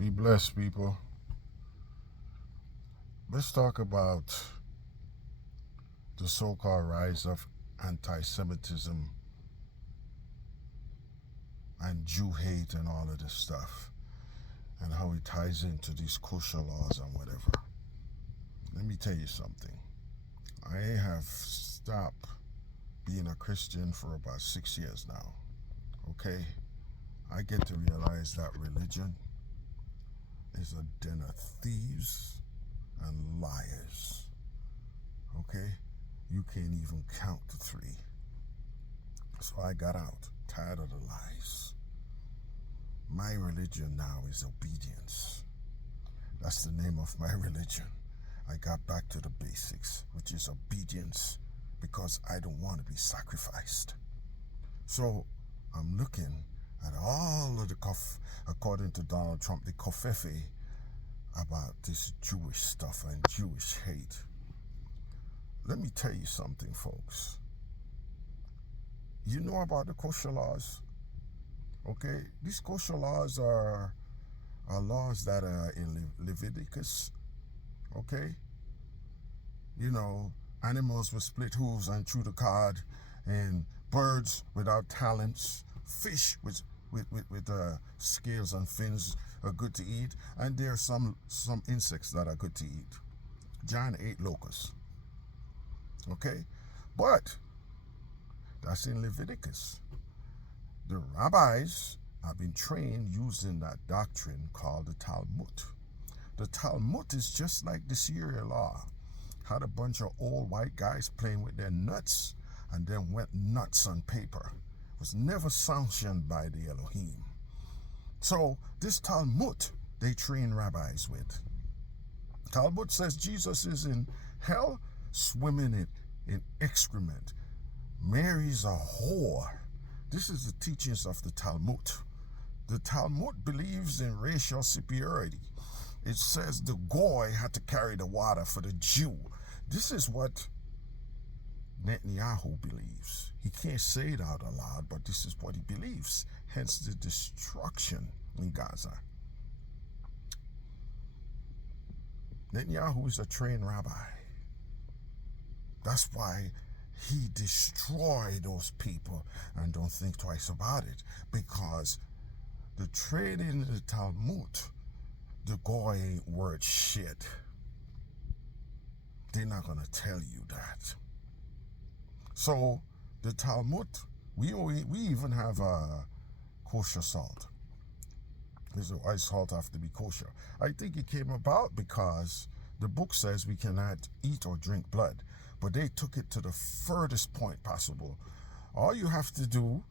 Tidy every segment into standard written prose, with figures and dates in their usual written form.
Be blessed, people. Let's talk about the so-called rise of anti-Semitism and Jew hate and all of this stuff, and how it ties into these kosher laws and whatever. Let me tell you something. I have stopped being a Christian for about 6 years now. Okay? I get to realize that religion is a den of thieves and liars. Okay? You can't even count to 3. So I got out, tired of the lies. My religion now is obedience. That's the name of my religion. I got back to the basics, which is obedience, because I don't want to be sacrificed. So I'm looking at all of the according to Donald Trump, the kofefe about this Jewish stuff and Jewish hate. Let me tell you something, folks. You know about the kosher laws? Okay? These kosher laws are laws that are in Leviticus. Okay? You know, animals with split hooves and chew the cud, and birds without talents, fish with scales and fins are good to eat, and there are some insects that are good to eat. John ate locusts. Okay? But that's in Leviticus. The rabbis have been trained using that doctrine called the Talmud. The Talmud is just like the Sharia law. Had a bunch of old white guys playing with their nuts and then went nuts on paper. It was never sanctioned by the Elohim. So this Talmud they train rabbis with. Talmud says Jesus is in hell swimming in excrement. Mary's a whore. This is the teachings of the Talmud. The Talmud believes in racial superiority. It says the Goy had to carry the water for the Jew. This is what Netanyahu believes. He can't say it out loud, but this is what he believes. Hence the destruction in Gaza. Netanyahu is a trained rabbi. That's why he destroyed those people, and don't think twice about it, because the training in the Talmud, the Goy ain't worth shit. They're not going to tell you that. So the Talmud, we even have kosher salt. Why salt have to be kosher? I think it came about because the book says we cannot eat or drink blood, but they took it to the furthest point possible. All you have to do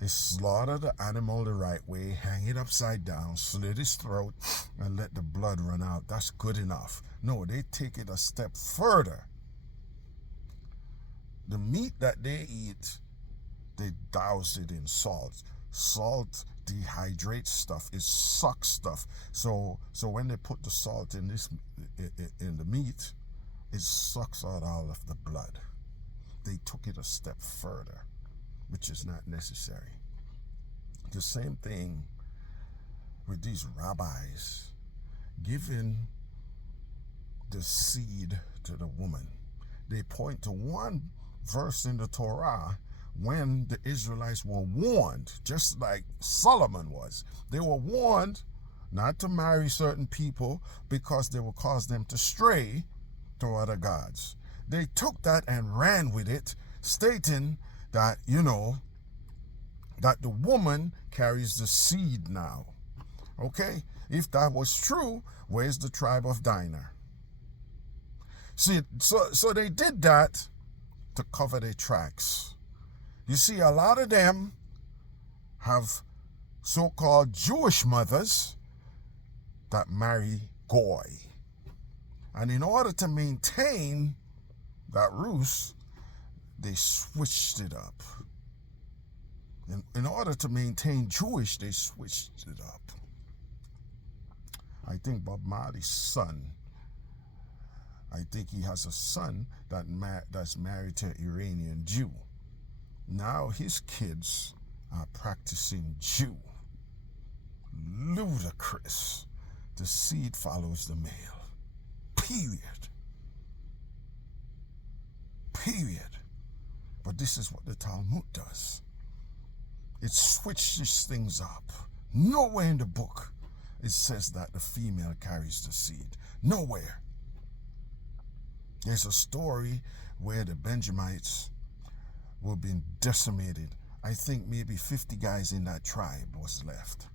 is slaughter the animal the right way, hang it upside down, slit its throat, and let the blood run out. That's good enough. No, they take it a step further. The meat that they eat, they douse it in salt. Salt dehydrates stuff. It sucks stuff. So when they put the salt in the meat, it sucks out all of the blood. They took it a step further, which is not necessary. The same thing with these rabbis giving the seed to the woman. They point to one verse in the Torah when the Israelites were warned, just like Solomon was. They were warned not to marry certain people because they will cause them to stray to other gods. They took that and ran with it, stating that, that the woman carries the seed now. Okay? If that was true, where's the tribe of Dinah? See, so they did that to cover their tracks. You see, a lot of them have so-called Jewish mothers that marry Goy. And in order to maintain that ruse, they switched it up. In order to maintain Jewish, they switched it up. I think Bob Marley's son, I think he has a son that's married to an Iranian Jew. Now his kids are practicing Jew. Ludicrous. the seed follows the male. Period. Period. But this is what the Talmud does. It switches things up. Nowhere in the book it says that the female carries the seed. Nowhere. There's a story where the Benjamites were being decimated. I think maybe 50 guys in that tribe was left.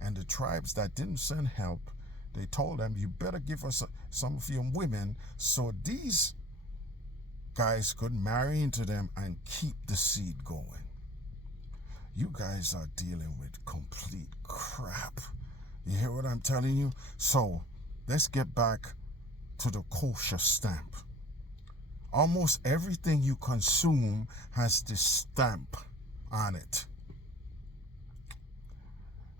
And the tribes that didn't send help, they told them, you better give us some of your women so these guys could marry into them and keep the seed going. You guys are dealing with complete crap. You hear what I'm telling you? So let's get back to the kosher stamp. Almost everything you consume has this stamp on it.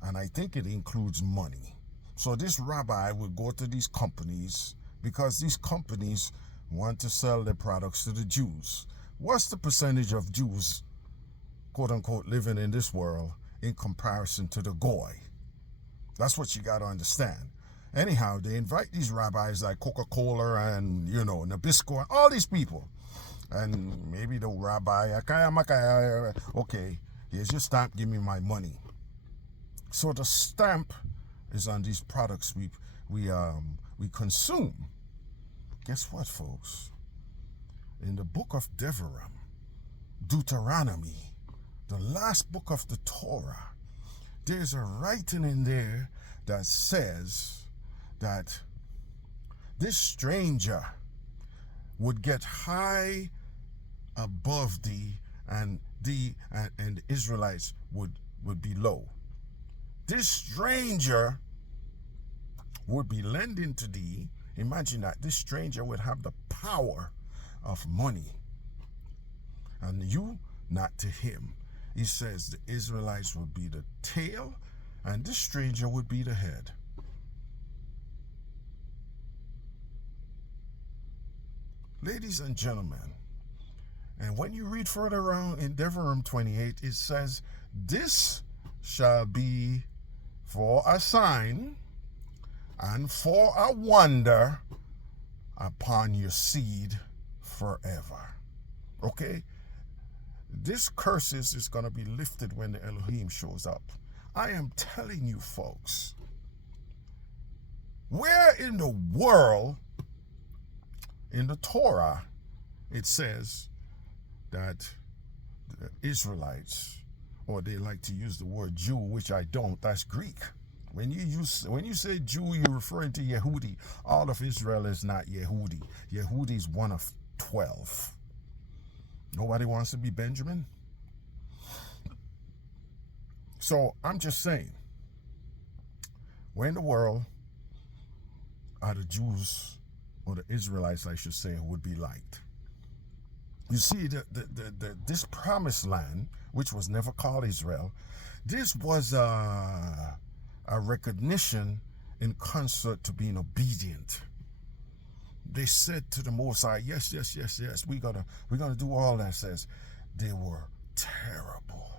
And I think it includes money. So this rabbi would go to these companies because these companies want to sell their products to the Jews. What's the percentage of Jews, quote unquote, living in this world in comparison to the Goy? That's what you got to understand. Anyhow, they invite these rabbis like Coca-Cola and, Nabisco and all these people. And maybe the rabbi, okay, here's your stamp, give me my money. So the stamp is on these products we consume. Guess what, folks? In the book of Deuteronomy, the last book of the Torah, there's a writing in there that says that this stranger would get high above thee, and the Israelites would be low. This stranger would be lending to thee. Imagine that this stranger would have the power of money, and you not to him. He says the Israelites would be the tail, and this stranger would be the head. Ladies and gentlemen, and when you read further on in Devarim 28, it says, this shall be for a sign and for a wonder upon your seed forever. Okay? This curses is going to be lifted when the Elohim shows up. I am telling you, folks, where in the world in the Torah it says that the Israelites, or they like to use the word Jew, which I don't, that's Greek. When you say Jew, you're referring to Yehudi. All of Israel is not Yehudi. Yehudi is one of 12. Nobody wants to be Benjamin. So I'm just saying, where in the world are the Jews, or the Israelites, I should say, would be liked? You see, this promised land, which was never called Israel, this was a recognition in concert to being obedient. They said to the Most High, yes, we're gonna do all that. Says they were terrible,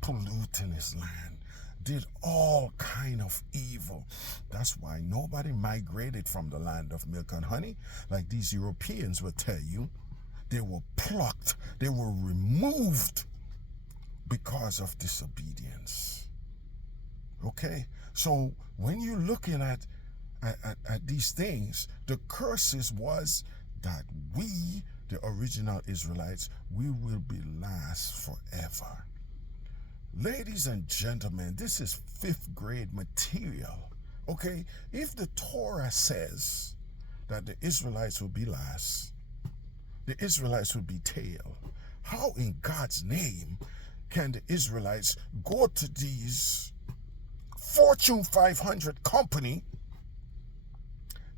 polluting this land, did all kind of evil. That's why nobody migrated from the land of milk and honey, like these Europeans will tell you. They were plucked, they were removed because of disobedience. Okay? So when you're looking at these things, the curses was that we, the original Israelites, we will be last forever. Ladies and gentlemen, this is 5th grade material. Okay? If the Torah says that the Israelites will be last, the Israelites will be tail, how in God's name can the Israelites go to these Fortune 500 company,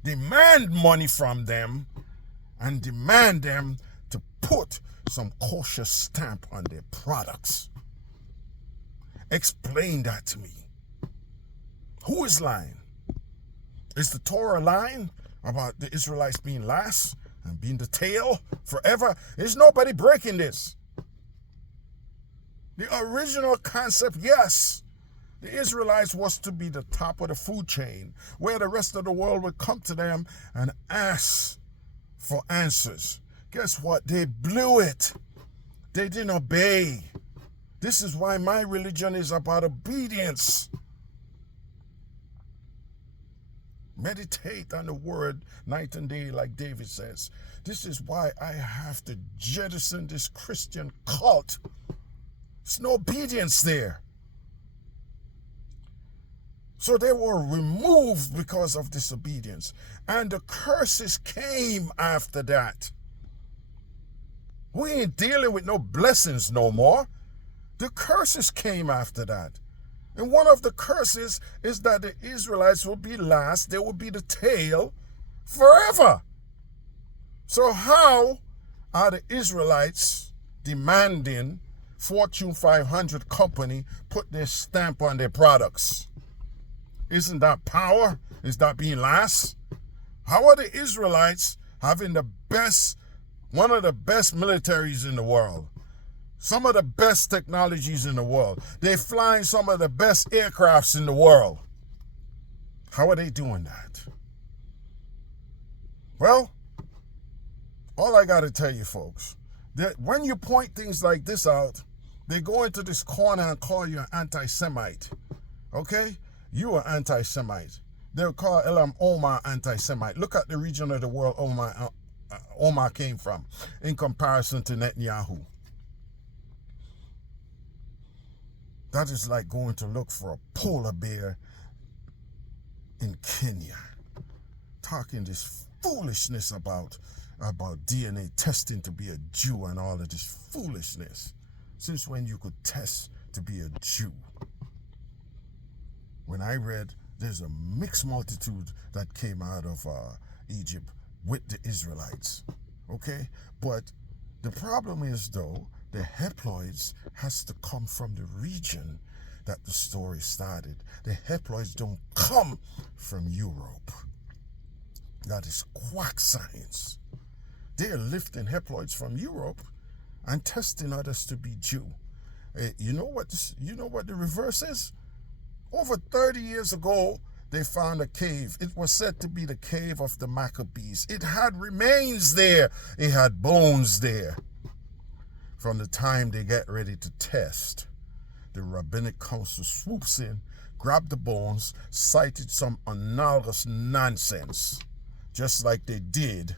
demand money from them, and demand them to put some kosher stamp on their products? Explain that to me. Who is lying? Is the Torah lying about the Israelites being last and being the tail forever? There's nobody breaking this. The original concept, yes, The Israelites was to be the top of the food chain, where the rest of the world would come to them and ask for answers. Guess what? They blew it. They didn't obey. This is why my religion is about obedience. Meditate on the word night and day, like David says. This is why I have to jettison this Christian cult. There's no obedience there. So they were removed because of disobedience. And the curses came after that. We ain't dealing with no blessings no more. The curses came after that. And one of the curses is that the Israelites will be last. They will be the tail forever. So how are the Israelites demanding Fortune 500 company put their stamp on their products? Isn't that power? Is that being last? How are the Israelites having one of the best militaries in the world? Some of the best technologies in the world. They're flying some of the best aircrafts in the world. How are they doing that? Well, all I got to tell you, folks, that when you point things like this out, they go into this corner and call you an anti-Semite. Okay? You are anti-Semite. They'll call Elam Omar anti-Semite. Look at the region of the world Omar came from in comparison to Netanyahu. That is like going to look for a polar bear in Kenya. Talking this foolishness about DNA testing to be a Jew and all of this foolishness. Since when you could test to be a Jew? When I read, there's a mixed multitude that came out of Egypt with the Israelites. Okay? But the problem is, though, the haploids has to come from the region that the story started. The haploids don't come from Europe. That is quack science. They're lifting haploids from Europe and testing others to be Jew. You know what the reverse is? Over 30 years ago, they found a cave. It was said to be the cave of the Maccabees. It had remains there. It had bones there. From the time they get ready to test, the rabbinic council swoops in, grabbed the bones, cited some analogous nonsense, just like they did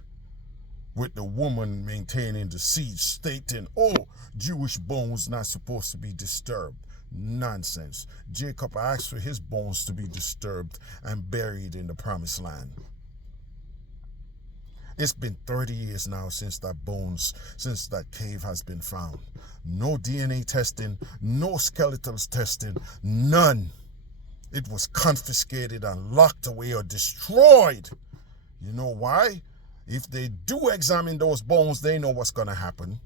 with the woman maintaining the siege, stating, oh, Jewish bones not supposed to be disturbed. Nonsense. Jacob asked for his bones to be disturbed and buried in the promised land. It's been 30 years now since that cave has been found. No DNA testing, no skeletal testing, none. It was confiscated and locked away or destroyed. You know why? If they do examine those bones, they know what's going to happen.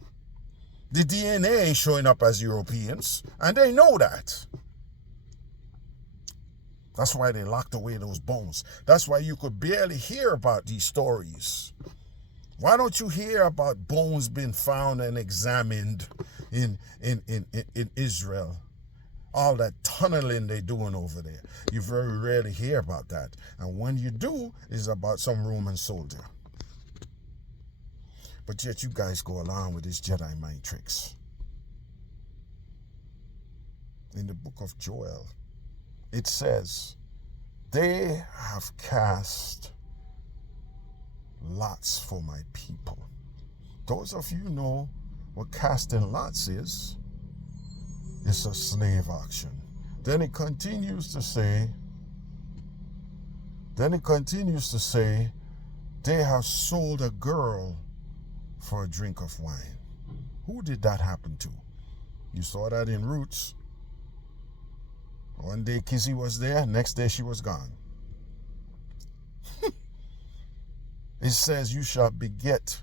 The DNA ain't showing up as Europeans, and they know that. That's why they locked away those bones. That's why you could barely hear about these stories. Why don't you hear about bones being found and examined in Israel? All that tunneling they're doing over there. You very rarely hear about that. And when you do, it's about some Roman soldier. But yet you guys go along with this Jedi mind tricks. In the book of Joel, it says, they have cast lots for my people. Those of you know what casting lots is. It's a slave auction. Then it continues to say, they have sold a girl for a drink of wine. Who did that happen to? You saw that in Roots. One day Kizzy was there, next day she was gone. It says you shall beget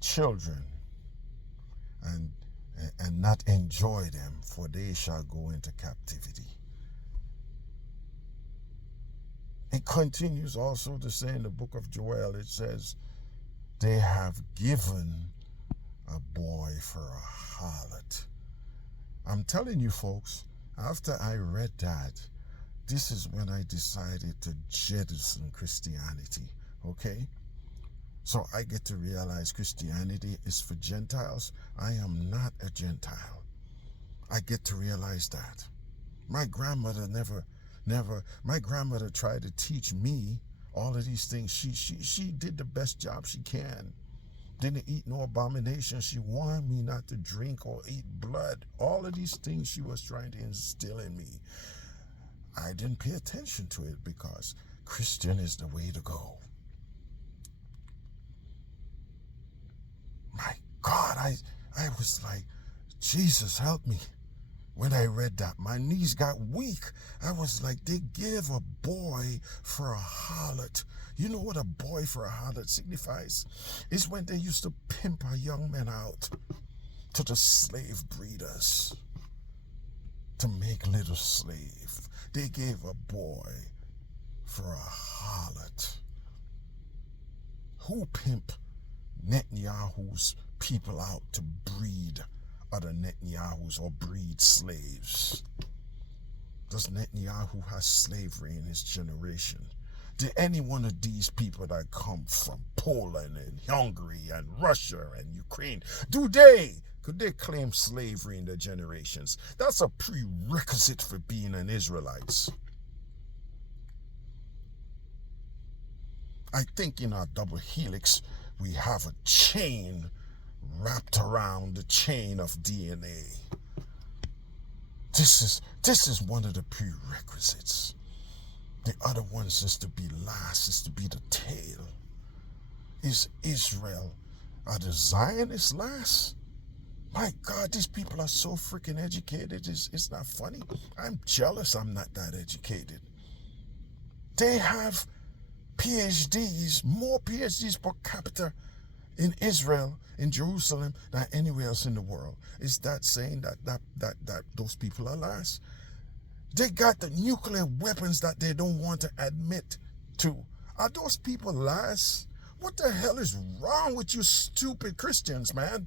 children and not enjoy them, for they shall go into captivity. It continues also to say in the book of Joel, it says, they have given a boy for a harlot. I'm telling you, folks, After I read that, this is when I decided to jettison Christianity, okay? So I get to realize Christianity is for Gentiles. I am not a Gentile. I get to realize that. My grandmother my grandmother tried to teach me all of these things. She did the best job she can. Didn't eat no abomination. She warned me not to drink or eat blood. All of these things she was trying to instill in me. I didn't pay attention to it because Christian is the way to go. My God, I was like, Jesus, help me. When I read that, my knees got weak. I was like, they gave a boy for a harlot. You know what a boy for a harlot signifies? It's when they used to pimp our young men out to the slave breeders to make little slave. They gave a boy for a harlot. Who pimp Netanyahu's people out to breed other Netanyahus or breed slaves? Does Netanyahu have slavery in his generation? Did any one of these people that come from Poland and Hungary and Russia and Ukraine, could they claim slavery in their generations? That's a prerequisite for being an Israelite. I think in our double helix, we have a chain wrapped around the chain of DNA. This is one of the prerequisites. The other ones is to be last, is to be the tail. Is Israel, are the Zionists last? My God, these people are so freaking educated. It's not funny. I'm jealous I'm not that educated. They have PhDs, more PhDs per capita in Israel, in Jerusalem, than anywhere else in the world. Is that saying that those people are last? They got the nuclear weapons that they don't want to admit to. Are those people last? What the hell is wrong with you stupid Christians, man?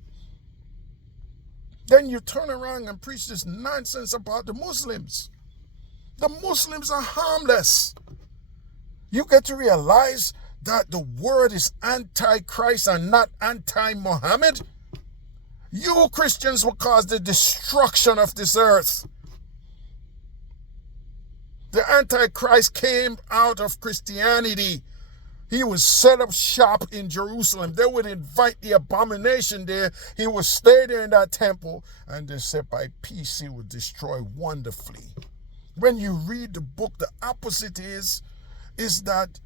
Then you turn around and preach this nonsense about the Muslims. The Muslims are harmless. You get to realize that the word is anti-Christ and not anti-Muhammad. You Christians will cause the destruction of this earth. The Antichrist came out of Christianity. He would set up shop in Jerusalem. They would invite the abomination there. He would stay there in that temple. And they said by peace he would destroy wonderfully. When you read the book, the opposite is that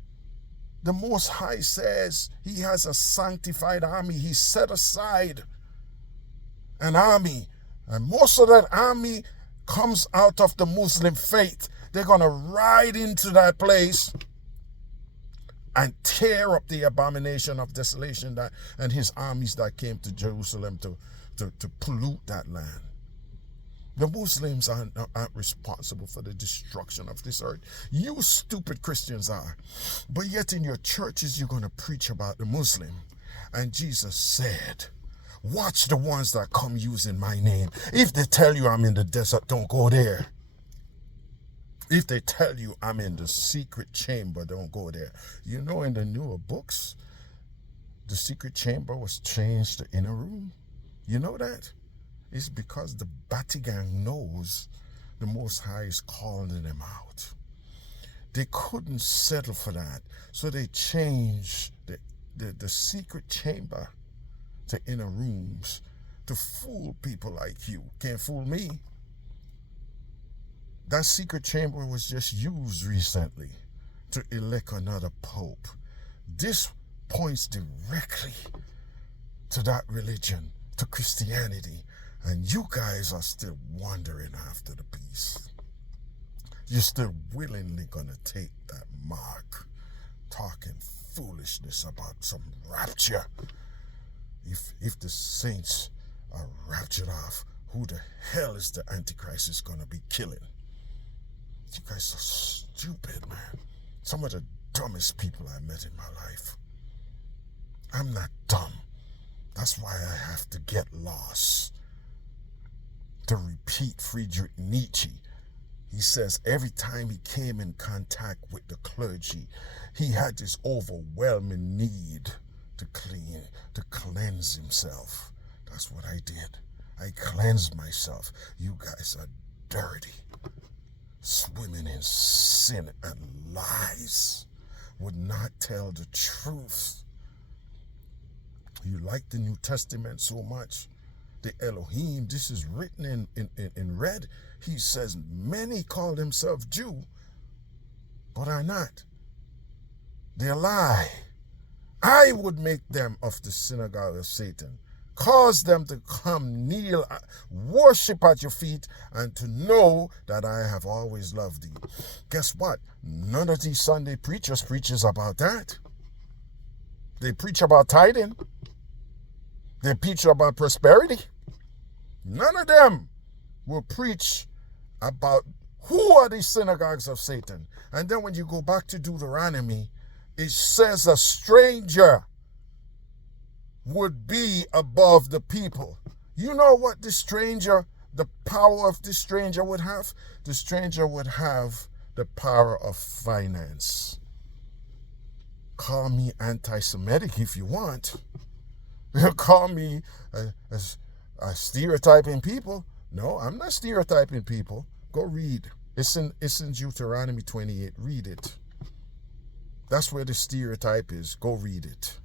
the Most High says he has a sanctified army. He set aside an army. And most of that army comes out of the Muslim faith. They're going to ride into that place and tear up the abomination of desolation and his armies that came to Jerusalem to pollute that land. The Muslims aren't responsible for the destruction of this earth. You stupid Christians are. But yet in your churches, you're going to preach about the Muslim. And Jesus said, watch the ones that come using my name. If they tell you I'm in the desert, don't go there. If they tell you I'm in the secret chamber, don't go there. You know, in the newer books, the secret chamber was changed to inner room. You know that? It's because the Vatican knows the Most High is calling them out. They couldn't settle for that. So they changed the secret chamber to inner rooms to fool people like you. Can't fool me. That secret chamber was just used recently to elect another pope. This points directly to that religion, to Christianity. And you guys are still wandering after the beast. You're still willingly going to take that mark, talking foolishness about some rapture. If the saints are raptured off, who the hell is the Antichrist is going to be killing? You guys are stupid, man. Some of the dumbest people I met in my life. I'm not dumb. That's why I have to get lost. To repeat Friedrich Nietzsche, He says every time he came in contact with the clergy, he had this overwhelming need to cleanse himself. That's what I did. I cleansed myself. You guys are dirty, swimming in sin and lies, would not tell the truth. You like the New Testament so much. The Elohim, this is written in red. He says many call themselves Jew, but are not. They lie. I would make them of the synagogue of Satan, cause them to come kneel, worship at your feet, and to know that I have always loved thee. Guess what? None of these Sunday preachers preaches about that. They preach about tithing. They preach about prosperity. None of them will preach about who are these synagogues of Satan. And then when you go back to Deuteronomy, it says a stranger would be above the people. You know what the stranger, the power of the stranger would have? The stranger would have the power of finance. Call me anti-Semitic if you want. Call me a stereotyping people. No, I'm not stereotyping people. Go read. It's in Deuteronomy 28. Read it. That's where the stereotype is. Go read it.